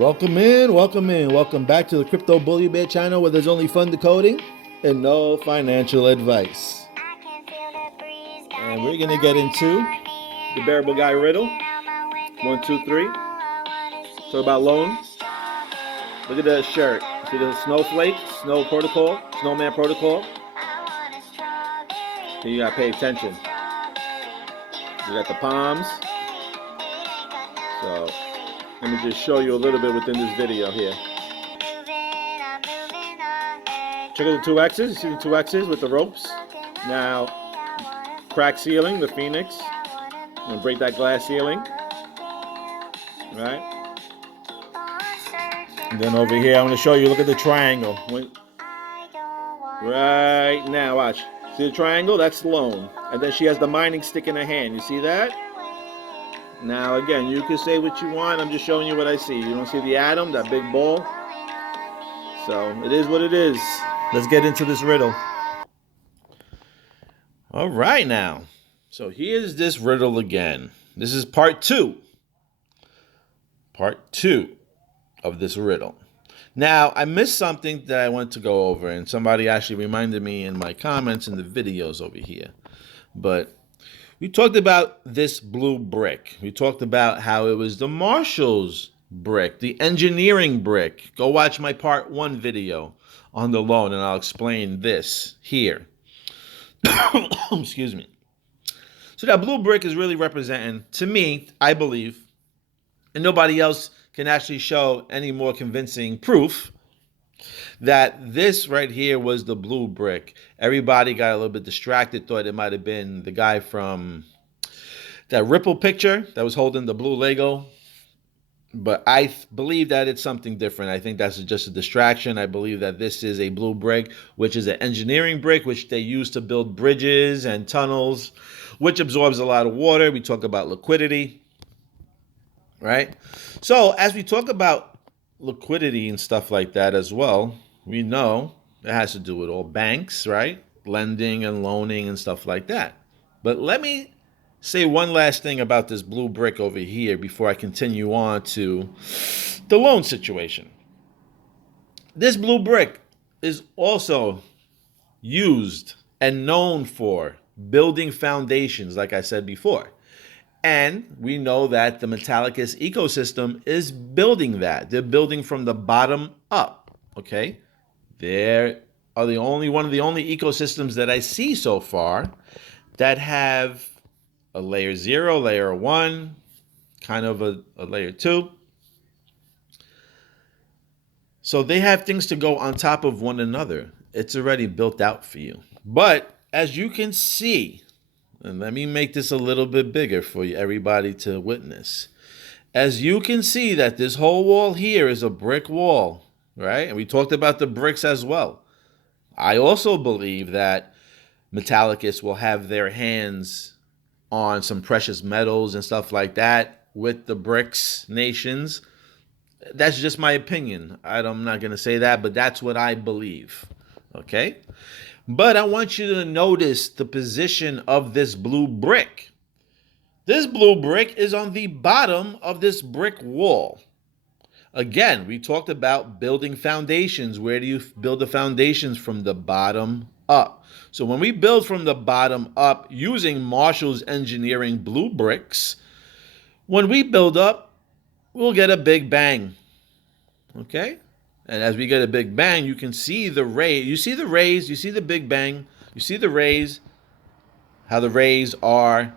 Welcome in, welcome in. Welcome back to the Crypto Bully Bear channel where there's only fun decoding and no financial advice. And we're going to get into the Bearable Guy Riddle. 1, 2, 3. Talk about loans. Look at the shirt. See the snowflake, snow protocol, snowman protocol. Here you got to pay attention. You got the palms. So let me just show you a little bit within this video here. Check out the two X's. You see the two X's with the ropes? Now, crack ceiling, the Phoenix. I'm going to break that glass ceiling. Right? And then over here, I'm going to show you, look at the triangle. Right now, watch. See the triangle? That's loan. And then she has the mining stick in her hand. You see that? Now, again, you can say what you want. I'm just showing you what I see. You don't see the atom, that big ball? So, it is what it is. Let's get into this riddle. All right, now. So, here's this riddle again. This is part 2. Part 2 of this riddle. Now, I missed something that I want to go over, and somebody actually reminded me in my comments in the videos over here. But we talked about this blue brick. We talked about how it was the Marshall's brick, the engineering brick. Go watch my part 1 video on the loan, and I'll explain this here. Excuse me. So that blue brick is really representing, to me, I believe, and nobody else can actually show any more convincing proof that this right here was the blue brick. Everybody got a little bit distracted, thought it might have been the guy from that Ripple picture that was holding the blue Lego. But I believe that it's something different. I think that's just a distraction. I believe that this is a blue brick, which is an engineering brick, which they use to build bridges and tunnels, which absorbs a lot of water. We talk about liquidity, right? So as we talk about liquidity and stuff like that as well, we know it has to do with all banks, right? Lending and loaning and stuff like that. But let me say one last thing about this blue brick over here before I continue on to the loan situation. This blue brick is also used and known for building foundations, like I said before. And we know that the Metallicus ecosystem is building that. They're building from the bottom up, okay? They are one of the only ecosystems that I see so far that have a layer 0, layer 1, kind of a layer 2. So they have things to go on top of one another. It's already built out for you. But as you can see, and let me make this a little bit bigger for you, everybody to witness. As you can see that this whole wall here is a brick wall, right? And we talked about the bricks as well. I also believe that Metallicus will have their hands on some precious metals and stuff like that with the BRICS nations. That's just my opinion. I'm not going to say that, but that's what I believe, okay? But I want you to notice the position of this blue brick. This blue brick is on the bottom of this brick wall. Again, we talked about building foundations. Where do you build the foundations? From the bottom up. So when we build from the bottom up using Marshall's engineering blue bricks, when we build up, we'll get a big bang. Okay? And as we get a big bang, you can see the rays. You see the rays, you see the big bang, you see the rays, how the rays are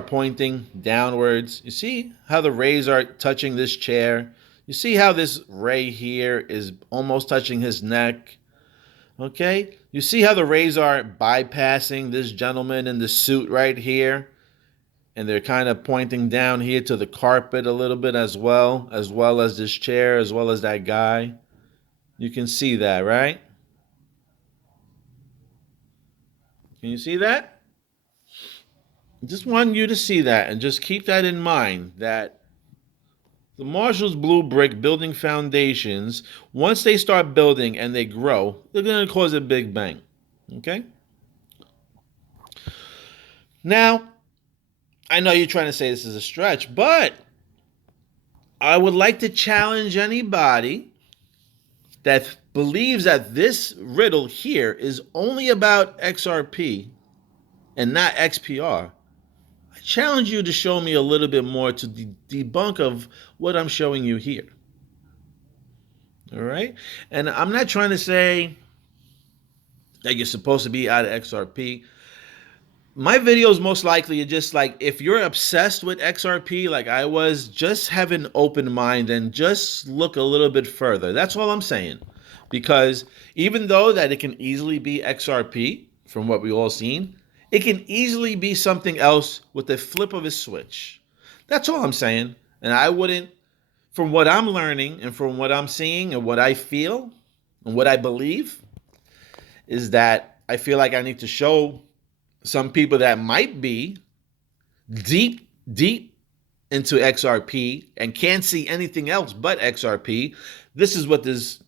pointing downwards. You see how the rays are touching this chair. You see how this ray here is almost touching his neck. Okay? You see how the rays are bypassing this gentleman in the suit right here. And they're kind of pointing down here to the carpet a little bit as well as this chair, as well as that guy. You can see that, right? Can you see that? I just want you to see that and just keep that in mind, that the Marshall's blue brick building foundations, once they start building and they grow, they're going to cause a big bang. Okay? Now, I know you're trying to say this is a stretch, but I would like to challenge anybody that believes that this riddle here is only about XRP and not XPR. I challenge you to show me a little bit more to debunk of what I'm showing you here. All right? And I'm not trying to say that you're supposed to be out of XRP. My videos most likely are just like, if you're obsessed with XRP like I was, just have an open mind and just look a little bit further. That's all I'm saying. Because even though that it can easily be XRP from what we've all seen, it can easily be something else with the flip of a switch. That's all I'm saying. And I wouldn't, from what I'm learning and from what I'm seeing and what I feel and what I believe, is that I feel like I need to show some people that might be deep into XRP and can't see anything else but XRP. This is what these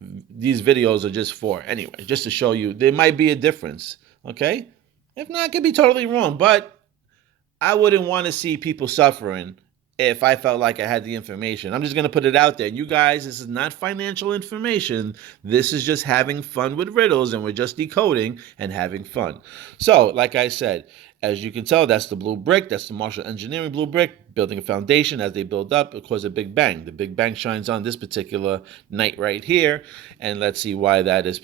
videos are just for. Anyway, just to show you there might be a difference. Okay? If not, I could be totally wrong. But I wouldn't want to see people suffering if I felt like I had the information. I'm just going to put it out there. You guys, this is not financial information. This is just having fun with riddles, and we're just decoding and having fun. So, like I said, as you can tell, that's the blue brick. That's the Marshall Engineering blue brick, building a foundation. As they build up, it causes a big bang. The big bang shines on this particular night right here. And let's see why that is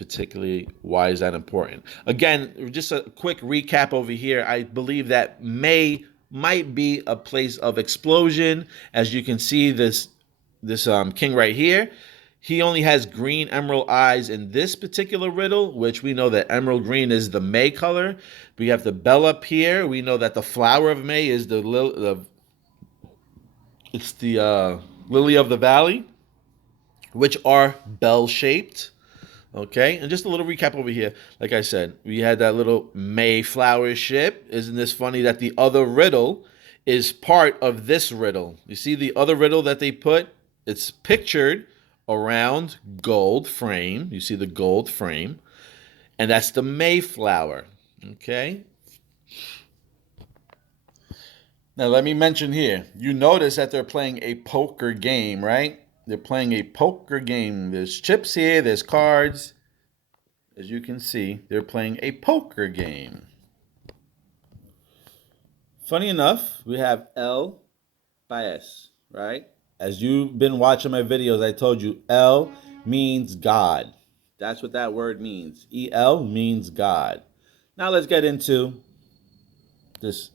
why is that important? Again, just a quick recap over here. I believe that might be a place of explosion. As you can see, this king right here, he only has green emerald eyes in this particular riddle, which we know that emerald green is the May color. We have the bell up here. We know that the flower of May is the lily of the valley, which are bell-shaped. Okay, and just a little recap over here. Like I said, we had that little Mayflower ship. Isn't this funny that the other riddle is part of this riddle? You see the other riddle that they put? It's pictured around gold frame. You see the gold frame, and that's the Mayflower. Okay. Now let me mention here, you notice that they're playing a poker game, right? They're playing a poker game. There's chips here, there's cards. As you can see, they're playing a poker game. Funny enough, we have L by S, right? As you've been watching my videos, I told you L means God. That's what that word means. E-L means God. Now let's get into this.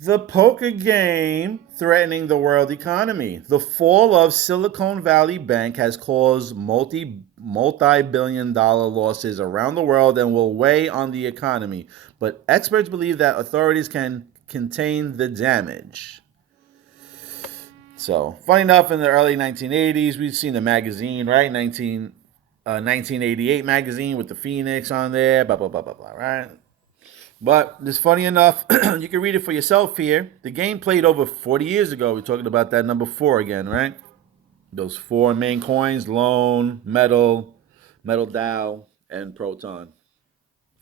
The poker game threatening the world economy. The fall of Silicon Valley Bank has caused multi-billion-dollar losses around the world and will weigh on the economy. But experts believe that authorities can contain the damage. So, funny enough, in the early 1980s, we've seen the magazine, right? 1988 magazine with the Phoenix on there, blah, blah, blah, blah, blah, right? But it's funny enough, you can read it for yourself here. The game played over 40 years ago. We're talking about that number 4 again, right? Those 4 main coins, loan, metal, metal Dow, and proton.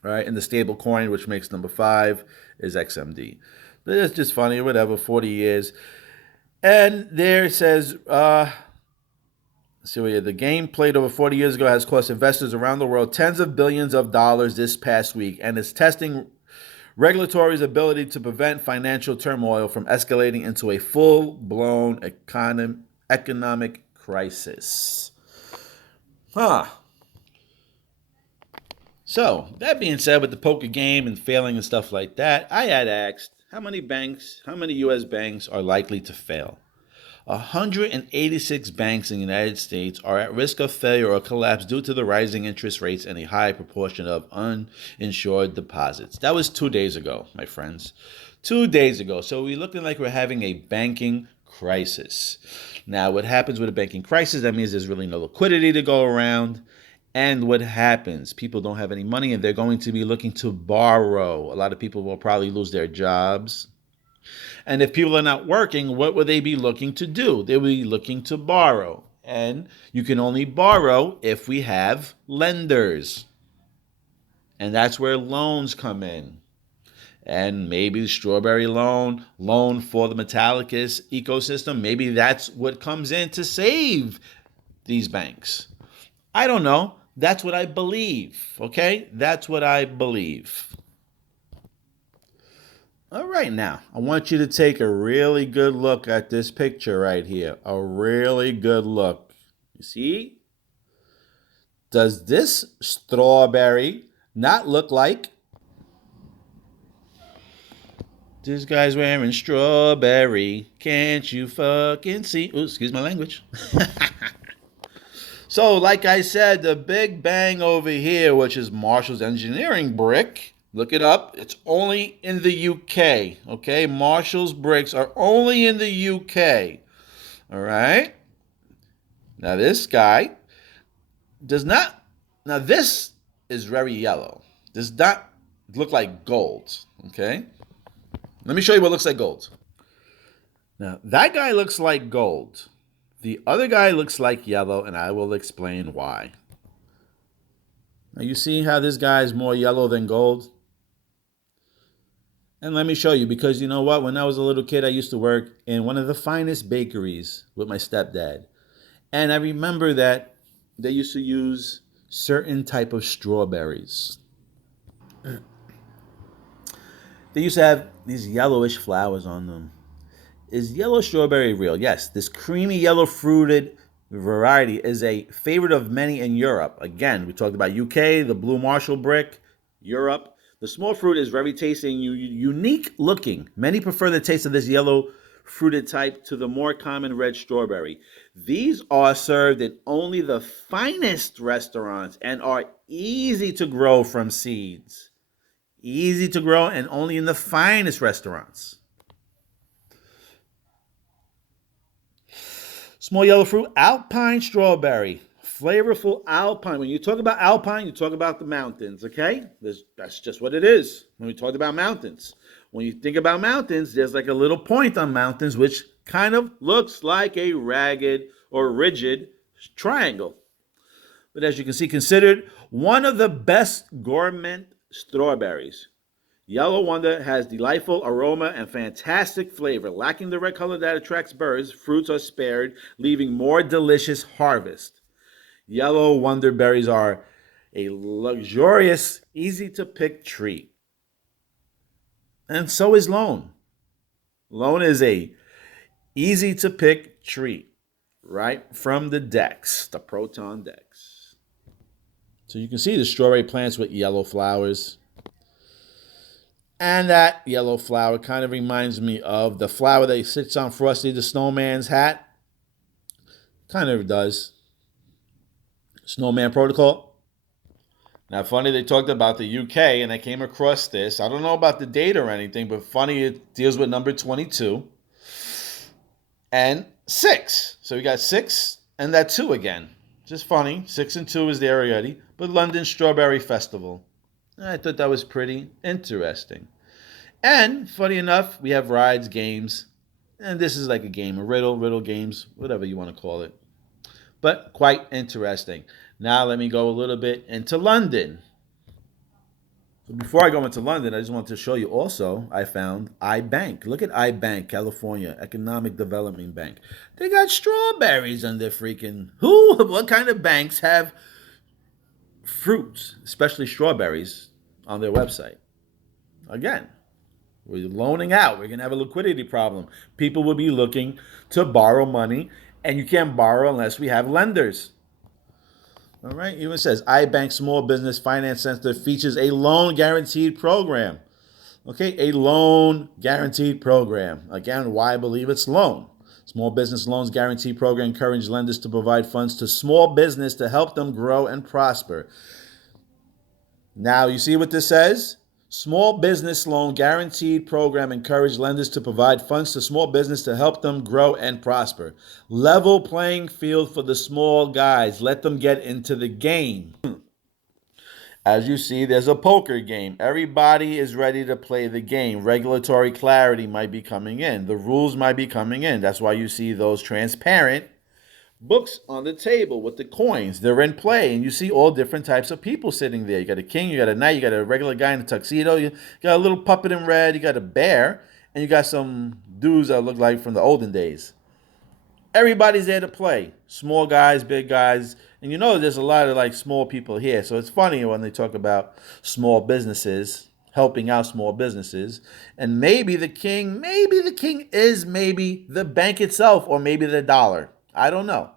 Right? And the stable coin, which makes number 5, is XMD. But it's just funny, whatever, 40 years. And there it says, the game played over 40 years ago has cost investors around the world tens of billions of dollars this past week, and is testing regulatory's ability to prevent financial turmoil from escalating into a full-blown economic crisis. So, that being said, with the poker game and failing and stuff like that, I had asked, how many U.S. banks are likely to fail? 186 banks in the United States are at risk of failure or collapse due to the rising interest rates and a high proportion of uninsured deposits. That was 2 days ago, my friends. 2 days ago. So we're looking like we're having a banking crisis. Now, what happens with a banking crisis? That means there's really no liquidity to go around. And what happens? People don't have any money, and they're going to be looking to borrow. A lot of people will probably lose their jobs. And if people are not working, what will they be looking to do? They will be looking to borrow. And you can only borrow if we have lenders. And that's where loans come in. And maybe the strawberry loan for the Metallicus ecosystem, maybe that's what comes in to save these banks. I don't know. That's what I believe. Okay? That's what I believe. All right, now, I want you to take a really good look at this picture right here. A really good look. You see? Does this strawberry not look like this guy's wearing strawberry? Can't you fucking see? Ooh, excuse my language. So, like I said, the Big Bang over here, which is Marshall's engineering brick, look it up. It's only in the UK. Okay, Marshall's bricks are only in the UK. All right. Now this guy does not. Now this is very yellow. Does not look like gold. Okay. Let me show you what looks like gold. Now that guy looks like gold. The other guy looks like yellow, and I will explain why. Now you see how this guy is more yellow than gold? And let me show you, because you know what? When I was a little kid, I used to work in one of the finest bakeries with my stepdad. And I remember that they used to use certain type of strawberries. They used to have these yellowish flowers on them. Is yellow strawberry real? Yes, this creamy yellow fruited variety is a favorite of many in Europe. Again, we talked about UK, the blue Marshall brick, Europe. The small fruit is very tasty and unique looking. Many prefer the taste of this yellow fruited type to the more common red strawberry. These are served in only the finest restaurants and are easy to grow from seeds. Easy to grow and only in the finest restaurants. Small yellow fruit, alpine strawberry. Flavorful alpine. When you talk about alpine, you talk about the mountains, okay? That's just what it is when we talk about mountains. When you think about mountains, there's like a little point on mountains which kind of looks like a ragged or rigid triangle. But as you can see, considered one of the best gourmet strawberries. Yellow Wonder has delightful aroma and fantastic flavor. Lacking the red color that attracts birds, fruits are spared, leaving more delicious harvest. Yellow Wonder berries are a luxurious, easy-to-pick treat. And so is Lone. Lone is a easy-to-pick treat, right from the decks, the Proton decks. So you can see the strawberry plants with yellow flowers. And that yellow flower kind of reminds me of the flower that sits on Frosty the Snowman's hat. Kind of does. Snowman Protocol. Now, funny, they talked about the UK, and I came across this. I don't know about the date or anything, but funny, it deals with number 22 and 6. So we got 6 and that 2 again. Just funny. 6 and 2 is there already. But London Strawberry Festival. I thought that was pretty interesting. And funny enough, we have rides, games, and this is like a game, a riddle games, whatever you want to call it. But quite interesting. Now let me go a little bit into London. So before I go into London, I just want to show you also, I found iBank. Look at iBank, California, Economic Development Bank. They got strawberries on their freaking... What kind of banks have fruits, especially strawberries, on their website? Again, we're loaning out. We're going to have a liquidity problem. People will be looking to borrow money, and you can't borrow unless we have lenders. All right, even says iBank Small Business Finance Center features a loan guaranteed program. Okay, a loan guaranteed program. Again, why I believe it's loan. Small Business Loans Guarantee Program encourages lenders to provide funds to small business to help them grow and prosper. Now, you see what this says? Small Business Loan Guaranteed Program encourages lenders to provide funds to small business to help them grow and prosper. Level playing field for the small guys. Let them get into the game. As you see, there's a poker game. Everybody is ready to play the game. Regulatory clarity might be coming in. The rules might be coming in. That's why you see those transparent books on the table with the coins. They're in play, and you see all different types of people sitting there. You got a king, you got a knight, you got a regular guy in a tuxedo, you got a little puppet in red, you got a bear, and you got some dudes that look like from the olden days. Everybody's there to play. Small guys, big guys. And you know there's a lot of like small people here. So it's funny when they talk about small businesses, helping out small businesses. And maybe the king is maybe the bank itself or maybe the dollar. I don't know.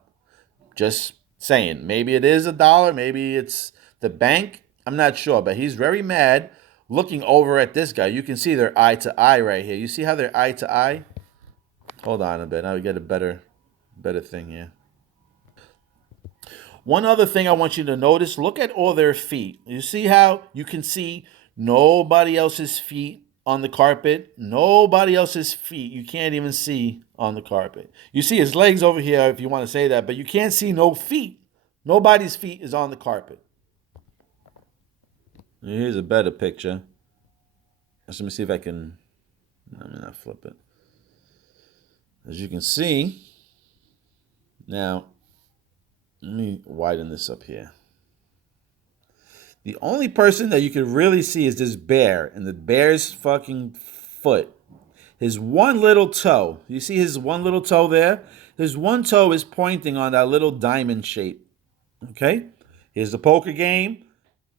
Just saying. Maybe it is a dollar. Maybe it's the bank. I'm not sure. But he's very mad looking over at this guy. You can see they're eye to eye right here. You see how they're eye to eye? Hold on a bit. Now we get a better thing here. One other thing I want you to notice, look at all their feet. You see how you can see nobody else's feet on the carpet? Nobody else's feet. You can't even see on the carpet. You see his legs over here if you want to say that, but you can't see no feet. Nobody's feet is on the carpet. Here's a better picture. Let me see if I can, let me not flip it. As you can see, now, let me widen this up here. The only person that you can really see is this bear, and the bear's fucking foot. His one little toe. You see his one little toe there? His one toe is pointing on that little diamond shape. Okay? Here's the poker game.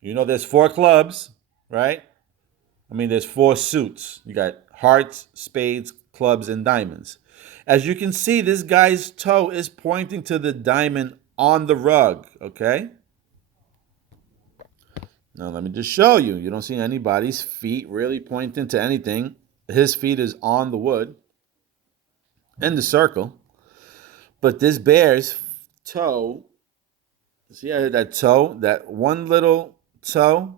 You know there's 4 clubs, right? I mean, there's 4 suits. You got hearts, spades, clubs, and diamonds. As you can see, this guy's toe is pointing to the diamond on the rug, okay? Now, let me just show you. You don't see anybody's feet really pointing to anything. His feet is on the wood in the circle. But this bear's toe, see how that toe, that one little toe,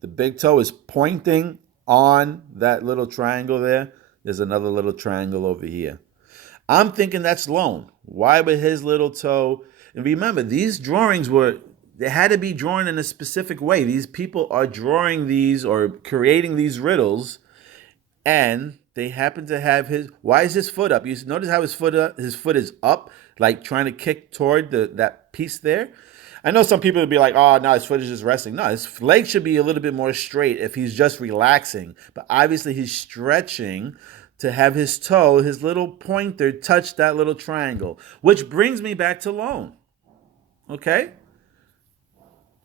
the big toe is pointing on that little triangle there. There's another little triangle over here. I'm thinking that's loan. Why would his little toe? And remember, these drawings they had to be drawn in a specific way. These people are drawing these or creating these riddles, and they happen to have why is his foot up? You notice how his foot is up, like trying to kick toward that piece there? I know some people would be like, oh, no, his foot is just resting. No, his leg should be a little bit more straight if he's just relaxing. But obviously he's stretching to have his toe, his little pointer, touch that little triangle. Which brings me back to loan. Okay?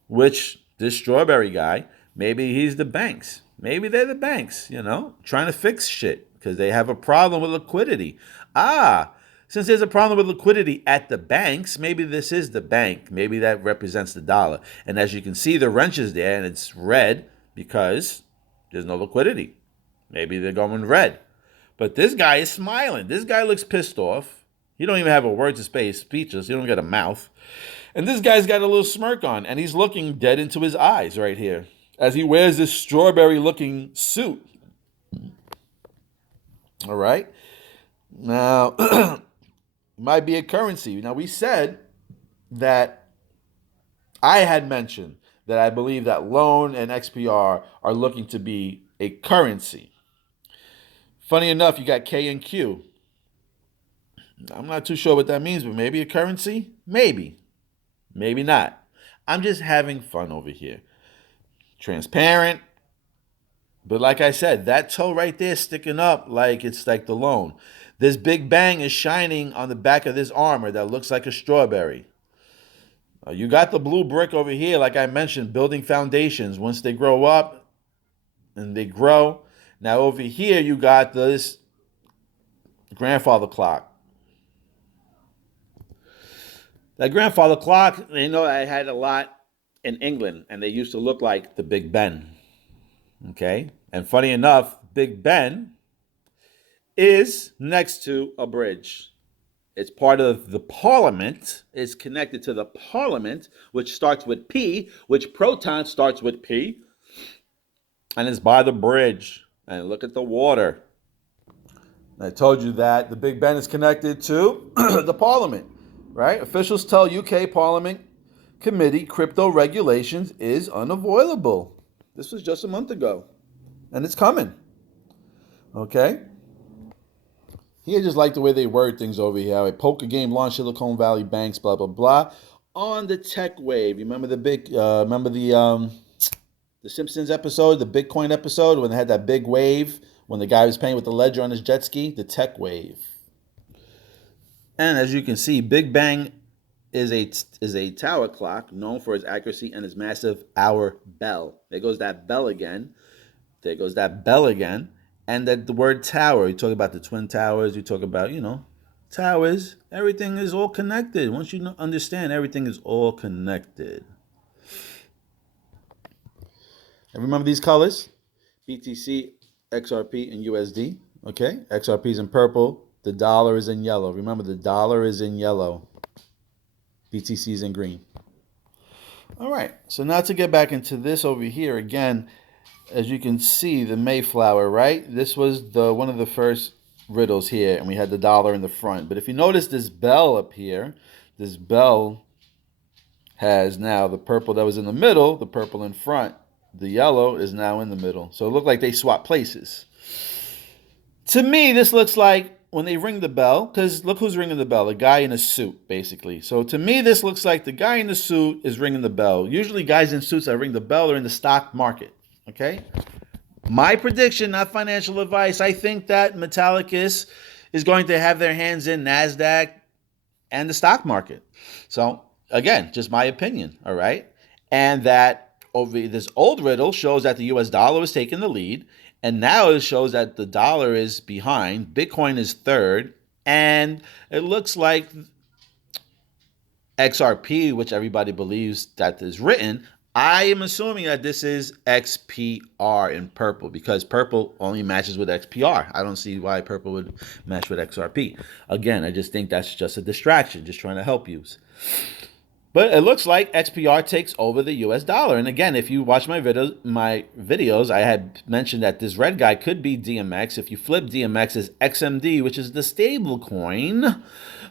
Which, this strawberry guy, maybe he's the banks. Maybe they're the banks, trying to fix shit because they have a problem with liquidity. Since there's a problem with liquidity at the banks, maybe this is the bank. Maybe that represents the dollar. And as you can see, the wrench is there, and it's red because there's no liquidity. Maybe they're going red. But this guy is smiling. This guy looks pissed off. He don't even have a word to say. He's speechless. He don't got a mouth. And this guy's got a little smirk on, and he's looking dead into his eyes right here as he wears this strawberry-looking suit. All right? Now, might be a currency. Now, we said that I had mentioned that I believe that loan and XPR are looking to be a currency. Funny enough, you got K and Q. I'm not too sure what that means, but maybe a currency? Maybe. Maybe not. I'm just having fun over here. Transparent. But like I said, that toe right there sticking up like it's like the loan. This big bang is shining on the back of this armor that looks like a strawberry. You got the blue brick over here, like I mentioned, building foundations. Once they grow up and they grow. Now over here, you got this grandfather clock. That grandfather clock, I had a lot in England, and they used to look like the Big Ben. Okay? And funny enough, Big Ben is next to a bridge. It's part of the Parliament. It's connected to the Parliament, which starts with P, which proton starts with P, and it's by the bridge. And look at the water. I told you that the Big Ben is connected to the Parliament, right? Officials tell UK Parliament Committee crypto regulations is unavoidable. This was just a month ago, and it's coming. Okay? He just like the way they word things over here. A poker game launched Silicon Valley banks, blah blah blah. On the tech wave, you remember the Simpsons episode, the Bitcoin episode, when they had that big wave, when the guy was playing with the ledger on his jet ski, the tech wave. And as you can see, Big Bang is a tower clock known for its accuracy and its massive hour bell. There goes that bell again. There goes that bell again. And that the word tower, you talk about the Twin Towers, you talk about, towers. Everything is all connected. Once you understand, everything is all connected. And remember these colors? BTC, XRP, and USD. Okay, XRP is in purple. The dollar is in yellow. Remember, the dollar is in yellow. BTC is in green. All right, so now to get back into this over here, again, as you can see, the Mayflower, right? This was one of the first riddles here, and we had the dollar in the front. But if you notice this bell up here, this bell has now the purple that was in the middle, the purple in front. The yellow is now in the middle. So it looked like they swapped places. To me, this looks like when they ring the bell, because look who's ringing the bell, a guy in a suit, basically. So to me, this looks like the guy in the suit is ringing the bell. Usually guys in suits that ring the bell are in the stock market, okay? My prediction, not financial advice, I think that Metallicus is going to have their hands in NASDAQ and the stock market. So again, just my opinion, all right? And that over this old riddle shows that the US dollar is taking the lead, and now it shows that the dollar is behind, Bitcoin is third, and it looks like XRP, which everybody believes that is written, I am assuming that this is XPR in purple, because purple only matches with XPR. I don't see why purple would match with XRP. Again, I just think that's just a distraction, just trying to help you. But it looks like XPR takes over the US dollar. And again, if you watch my videos, I had mentioned that this red guy could be DMX. If you flip DMX as XMD, which is the stable coin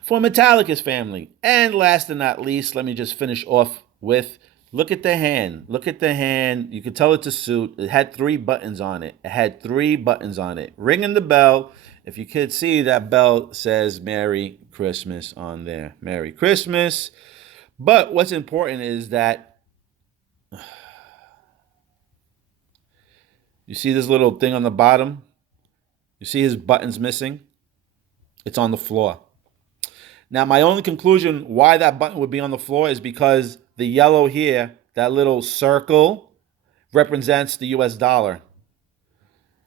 for Metallicus family. And last and not least, let me just finish off with, look at the hand. Look at the hand. You could tell it's a suit. It had 3 buttons on it. It had 3 buttons on it. Ringing the bell. If you could see, that bell says Merry Christmas on there. Merry Christmas. But what's important is that you see this little thing on the bottom? You see his buttons missing? It's on the floor. Now, my only conclusion why that button would be on the floor is because the yellow here, that little circle, represents the US dollar.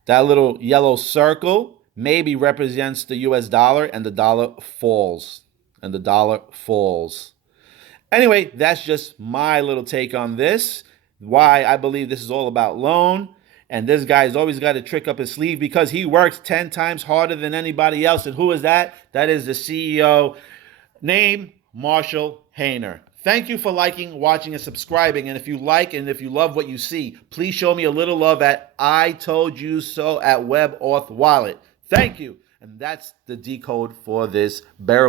That little yellow circle maybe represents the US dollar, and the dollar falls. And the dollar falls. Anyway, that's just my little take on this. Why I believe this is all about loan. And this guy's always got a trick up his sleeve because he works 10 times harder than anybody else. And who is that? That is the CEO, named Marshall Hayner. Thank you for liking, watching, and subscribing. And if you like and if you love what you see, please show me a little love at itoldyouso at webauth wallet. Thank you. And that's the decode for this bearable.